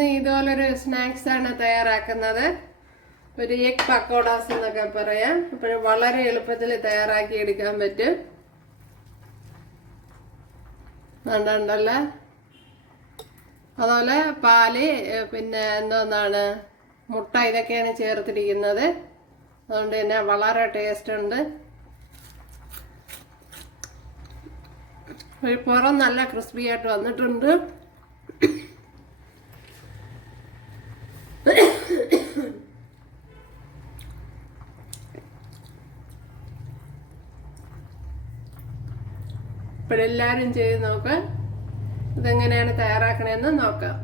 ഇന്ന് ഇതുപോലൊരു സ്നാക്സ് ആണ് തയ്യാറാക്കുന്നത്. ഒരു എഗ് പക്കോടാസ് എന്നൊക്കെ പറയാം. അപ്പോൾ വളരെ എളുപ്പത്തിൽ തയ്യാറാക്കി എടുക്കാൻ പറ്റും. കണ്ടുണ്ടല്ലോ? അതുപോലെ പാൽ പിന്നെ എന്തോന്നാണ് മുട്ട ഇതൊക്കെയാണ് ചേർത്തിരിക്കുന്നത്. അതുകൊണ്ട് തന്നെ വളരെ ടേസ്റ്റ് ഉണ്ട്. പുറം നല്ല ക്രിസ്പി ആയിട്ട് വന്നിട്ടുണ്ട്. ഇപ്പോഴെല്ലാവരും ചെയ്ത് നോക്കാം ഇതെങ്ങനെയാണ് തയ്യാറാക്കണതെന്ന് നോക്കാം.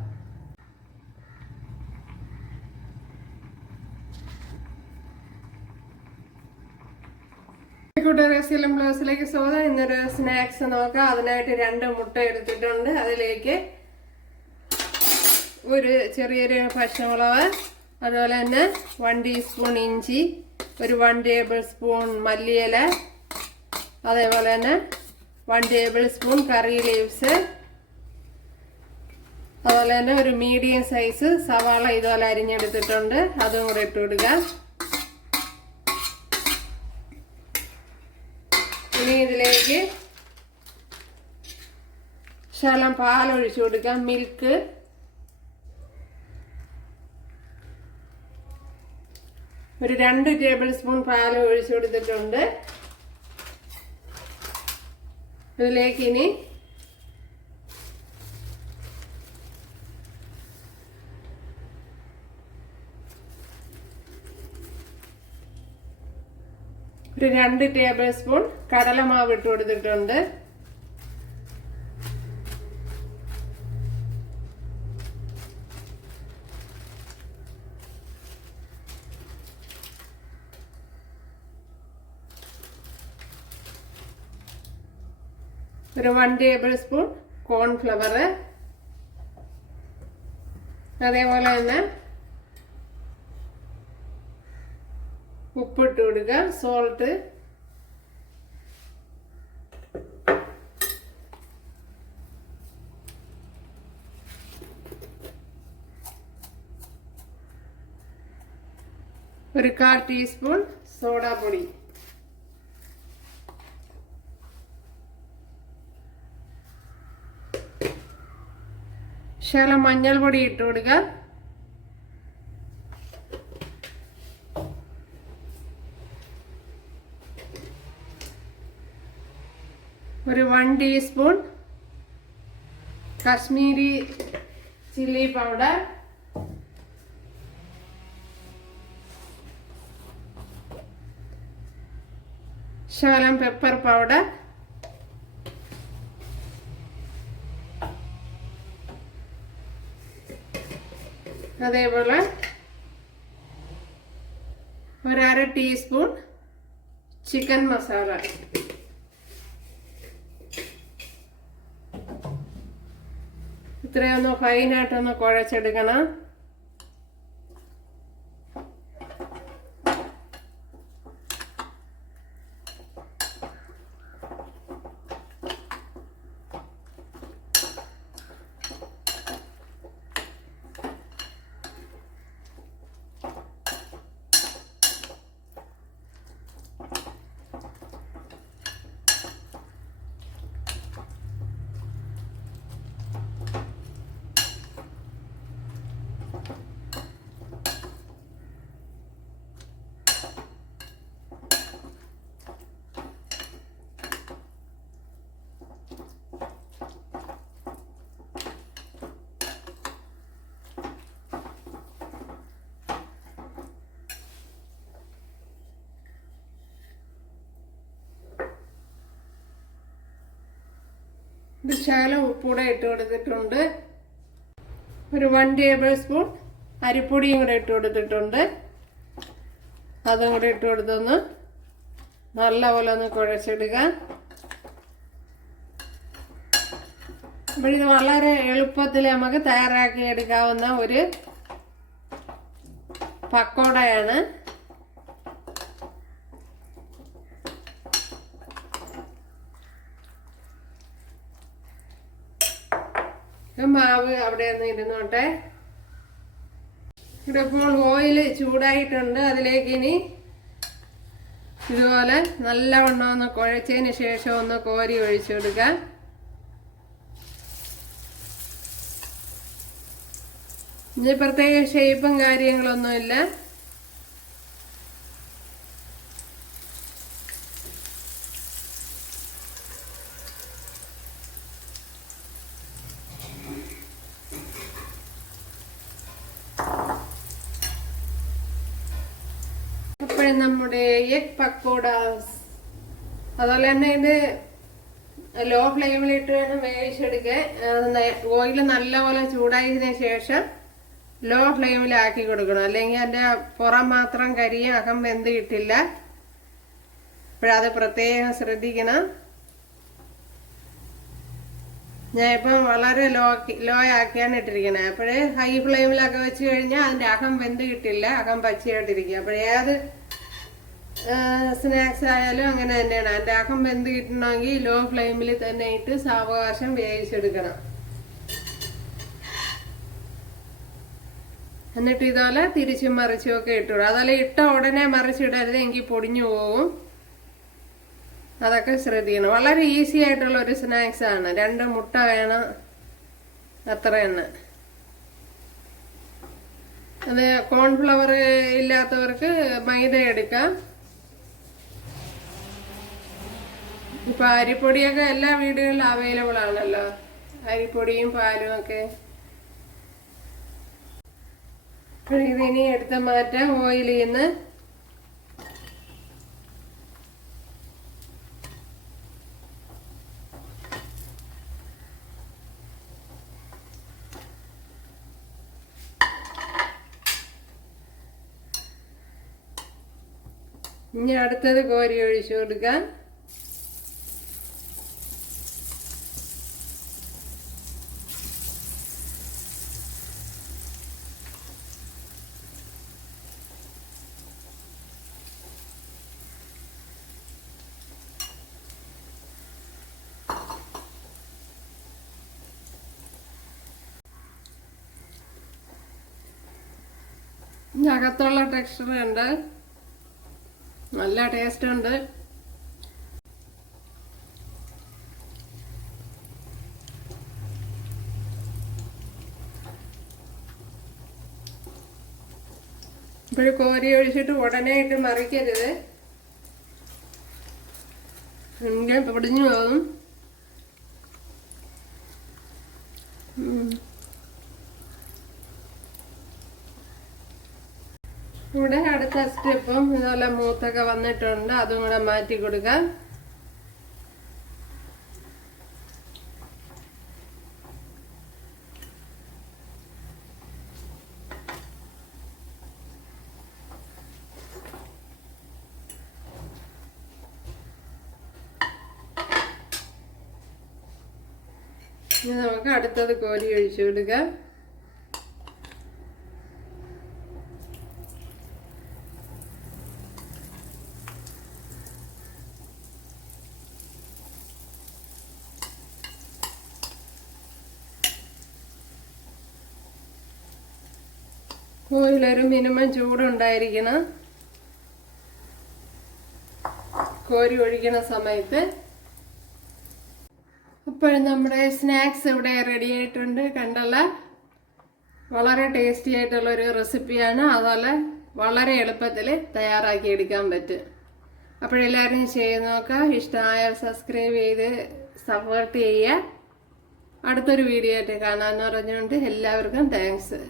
സിലം ബ്ലൗസിലേക്ക് സ്വാഗതം ഇന്നൊരു സ്നാക്സ് നോക്കാം. അതിനായിട്ട് രണ്ട് മുട്ട എടുത്തിട്ടുണ്ട്. അതിലേക്ക് ഒരു ചെറിയൊരു പച്ചമുളക് അതുപോലെ തന്നെ വൺ ടീസ്പൂൺ ഇഞ്ചി ഒരു വൺ ടേബിൾ സ്പൂൺ മല്ലിയില അതേപോലെ തന്നെ one tablespoon curry leaves അതുപോലെ തന്നെ ഒരു മീഡിയം സൈസ് സവാള ഇതുപോലെ അരിഞ്ഞെടുത്തിട്ടുണ്ട്. അതും കൂടെ ഇട്ട് കൊടുക്കുക ഇനി ഇതിലേക്ക് ശകലം പാൽ ഒഴിച്ചു കൊടുക്കാം. മിൽക്ക് ഒരു രണ്ട് ടേബിൾ സ്പൂൺ പാൽ ഒഴിച്ചു കൊടുത്തിട്ടുണ്ട്. ഇതിലേക്ക് ഇനി ഒരു രണ്ട് ടേബിൾ സ്പൂൺ കടലമാവ് ഇട്ട് കൊടുത്തിട്ടുണ്ട്. ഒരു വൺ ടേബിൾ സ്പൂൺ കോൺഫ്ലവർ അതേപോലെ തന്നെ ഉപ്പിട്ട് കൊടുക്കുക സോൾട്ട് ഒരു കാൽ ടീസ്പൂൺ സോഡാപ്പൊടി ശകലം മഞ്ഞൾപൊടി ഇട്ട് കൊടുക്കുക ഒരു one teaspoon Kashmiri chilli powder ശകലം പെപ്പർ പൗഡർ അതേപോലെ ഒരര ടീസ്പൂൺ ചിക്കൻ മസാല ഇത്രയൊന്ന് ഫൈനായിട്ടൊന്ന് കുഴച്ചെടുക്കണം. ഇത് ശകലം ഉപ്പൂടെ ഇട്ട് കൊടുത്തിട്ടുണ്ട്. ഒരു വൺ ടേബിൾ സ്പൂൺ അരിപ്പൊടിയും കൂടെ ഇട്ട് കൊടുത്തിട്ടുണ്ട്. അതും കൂടെ ഇട്ട് കൊടുത്തൊന്ന് നല്ലപോലെ ഒന്ന് കുഴച്ചെടുക്കുക. അപ്പോഴിത് വളരെ എളുപ്പത്തിൽ നമുക്ക് തയ്യാറാക്കി എടുക്കാവുന്ന ഒരു പക്കോടയാണ്. മാവ് അവിടെ ഒന്ന് ഇരുന്നോട്ടെ ഇവിടെ ഇപ്പോൾ ഓയിൽ ചൂടായിട്ടുണ്ട്. അതിലേക്ക് ഇനി ഇതുപോലെ നല്ലവണ്ണം ഒന്ന് കുഴച്ചതിന് ശേഷം ഒന്ന് കോരി ഒഴിച്ചു കൊടുക്കാം. ഇനി പ്രത്യേക ഷേപ്പും കാര്യങ്ങളൊന്നുമില്ല. അപ്പോഴും നമ്മുടെ എഗ് പക്കോഡാസ് അതുപോലെ തന്നെ ഇത് ലോ ഫ്ലെയിമിലിട്ട് വേണം വേവിച്ചെടുക്കാൻ. ഓയിൽ നല്ലപോലെ ചൂടായതിനു ശേഷം ലോ ഫ്ലെയിമിലാക്കി കൊടുക്കണം. അല്ലെങ്കിൽ അതിന്റെ പുറം മാത്രം കരിയും അകം വെന്ത് കിട്ടില്ല അപ്പോഴത് പ്രത്യേകം ശ്രദ്ധിക്കണം. ഞാൻ ഇപ്പം വളരെ ലോ ലോ ആക്കിയാണ് ഇട്ടിരിക്കണേ. അപ്പോഴേ ഹൈ ഫ്ലെയിമിലൊക്കെ വെച്ച് കഴിഞ്ഞാൽ അതിന്റെ അകം വെന്ത് കിട്ടില്ല അകം പച്ചയായിട്ടിരിക്കുക അപ്പോഴേ ഏത് സ്നാക്സ് ആയാലും അങ്ങനെ തന്നെയാണ്. അതിന്റെ അകം വെന്ത് കിട്ടണമെങ്കിൽ ലോ ഫ്ലെയിമിൽ തന്നെ ഇട്ട് സാവകാശം വേവിച്ചെടുക്കണം. എന്നിട്ട് ഇതുപോലെ തിരിച്ചും മറിച്ചും ഒക്കെ ഇട്ടുവിടും അതുപോലെ ഇട്ട ഉടനെ മറിച്ചിടരുത് എങ്കിൽ പൊടിഞ്ഞു പോകും അതൊക്കെ ശ്രദ്ധിക്കണം. വളരെ ഈസി ആയിട്ടുള്ള ഒരു സ്നാക്സ് ആണ്. രണ്ട് മുട്ട വേണം. അത്ര തന്നെ അത് കോൺഫ്ലവർ ഇല്ലാത്തവർക്ക് മൈദ എടുക്കാം. ഇപ്പൊ അരിപ്പൊടിയൊക്കെ എല്ലാ വീടുകളിലും അവൈലബിൾ ആണല്ലോ. അരിപ്പൊടിയും പാലും ഒക്കെ. ഇതിനി എടുത്ത മാറ്റാം ഓയിലിൽ നിന്ന് ഇനി അടുത്തത് കോരി ഒഴിച്ചു കൊടുക്കാം. അകത്തുള്ള ടെക്സ്ചർ ഉണ്ട് നല്ല ടേസ്റ്റ് ഉണ്ട്. ഇപ്പോഴും കോരി ഒഴിച്ചിട്ട് ഉടനെ ഇട്ട് മറിക്കരുത്. എങ്കിൽ പൊടിഞ്ഞു പോകും ഉം. ഇവിടെ അടുത്ത സ്റ്റെപ്പും ഇതുപോലെ മൂത്തൊക്കെ വന്നിട്ടുണ്ട്. അതും കൂടെ മാറ്റി കൊടുക്കാം. ഇനി നമുക്ക് അടുത്തത് കോരി ഒഴിച്ചു കൊടുക്കാം. കോയിലൊരു മിനിമം ചൂടുണ്ടായിരിക്കണം. കോരി ഒഴിക്കണ സമയത്ത്. അപ്പോഴും നമ്മുടെ സ്നാക്സ് ഇവിടെ റെഡി ആയിട്ടുണ്ട്. കണ്ടല്ല? വളരെ ടേസ്റ്റി ആയിട്ടുള്ള ഒരു റെസിപ്പിയാണ് അതുപോലെ വളരെ എളുപ്പത്തിൽ തയ്യാറാക്കി എടുക്കാൻ പറ്റും. അപ്പോഴെല്ലാവരും ചെയ്ത് നോക്കുക. ഇഷ്ടമായാൽ സബ്സ്ക്രൈബ് ചെയ്ത് സപ്പോർട്ട് ചെയ്യുക. അടുത്തൊരു വീഡിയോ ആയിട്ട് കാണാമെന്ന് പറഞ്ഞുകൊണ്ട് എല്ലാവർക്കും താങ്ക്സ്